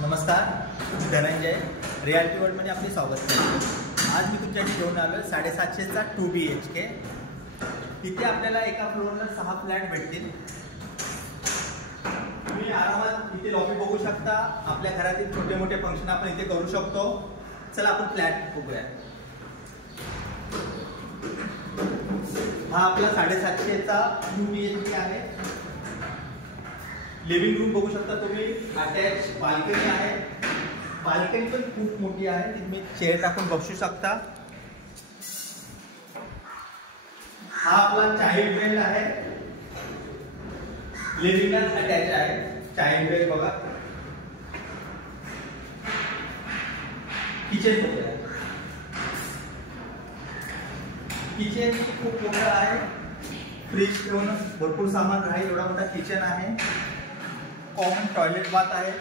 नमस्कार, मी धनंजय. रियालिटी वर्ल्डमध्ये आपले स्वागत करतो. आज मी तुमच्यासाठी घेऊन आलो 750चा 2 BHK. इथे आपल्याला एका फ्लोअरला 6 फ्लॅट भेटतील. तुम्ही आरामात इथे लॉबी बघू शकता. आपल्या घरातील छोटे मोठे फंक्शन आपण इथे करू शकतो. चला आपण फ्लॅट बघूया. हा आपला 750चा 2 BHK आहे. लिव्हिंग रूम बघू शकता तुम्ही. अटॅच बाल्कनी आहे. बाल्कनी पण खूप मोठी आहे. तुम्ही चेअर टाकून बसू शकता. हा आपला चाइल्ड बेड आहे. लिव्हिंगला अटॅच आहे चाइल्ड बेड बघा. किचन बघूया. किचन खूप मोठं आहे. फ्रीज ठेवून भरपूर सामान राहील एवढा मोठा किचन आहे. कॉमन टॉयलेट बाथ आहे.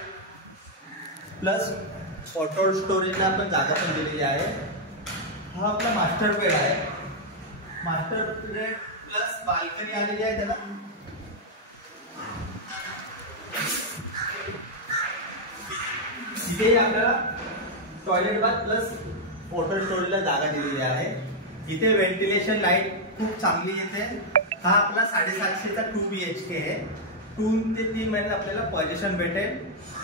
प्लस ऑटो स्टोरेजला पण जागा पण दिलेली आहे. हा आपला मास्टर बेड आहे. मास्टर बेड प्लस बाल्कनी आलेली आहे त्याला. इथे आपल्याला टॉयलेट बाथ प्लस ऑटो स्टोरेजला जागा दिलेली आहे. इथे व्हेंटिलेशन लाईट खूप चांगली येते. हा आपला 750चा 2 BHK आहे. 2 ते 3 महिन्यात आपल्याला पोझिशन भेटेल.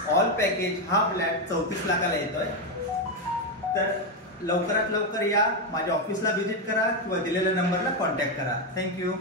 ऑल पॅकेज हा फ्लॅट 34 लाखाला येतोय. तर लवकरात लवकर या. माझ्या ऑफिसला व्हिजिट करा किंवा दिलेल्या नंबरला कॉन्टॅक्ट करा. थँक्यू.